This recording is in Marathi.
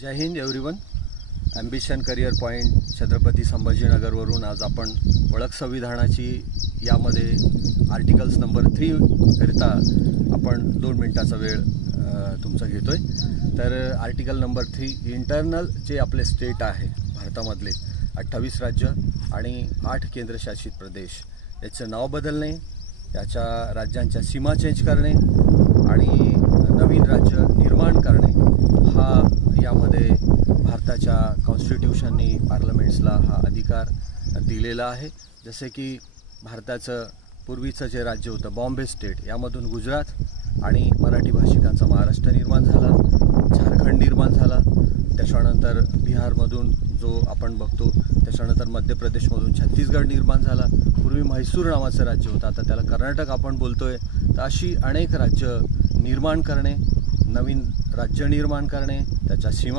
जय हिंद everyone. Ambition Career Point Chhatrapati संभाजीनगरवरून आज आपण ओळख संविधानाची यामध्ये आर्टिकल्स नंबर 3 करिता आपण 2 मिनिटाचा वेळ तुमचा घेतो आहे. तर आर्टिकल नंबर 3 इंटरनल जे आपले स्टेट आहे भारतामधले 28 राज्य आणि 8 केंद्रशासित प्रदेश याचं नाव बदलणे, याच्या राज्यांच्या सीमा चेंज करणे आणि नवीन राज्य निर्माण करणे हा यामध्ये भारताच्या कॉन्स्टिट्यूशननी पार्लमेंट्सला हा अधिकार दिलेला आहे. जसे की भारताचं पूर्वीचं जे राज्य होतं बॉम्बे स्टेट, यामधून गुजरात आणि मराठी भाषिकांचा महाराष्ट्र निर्माण झाला, झारखंड निर्माण झाला, त्याच्यानंतर बिहारमधून जो आपण बघतो, त्याच्यानंतर मध्य प्रदेशमधून छत्तीसगड निर्माण झाला. पूर्वी म्हैसूर नावाचं राज्य होतं, आता त्याला कर्नाटक आपण बोलतोय. तर अशी अनेक राज्य निर्माण करणे, नवीन राज्य निर्माण करणे, त्याच्या सीमा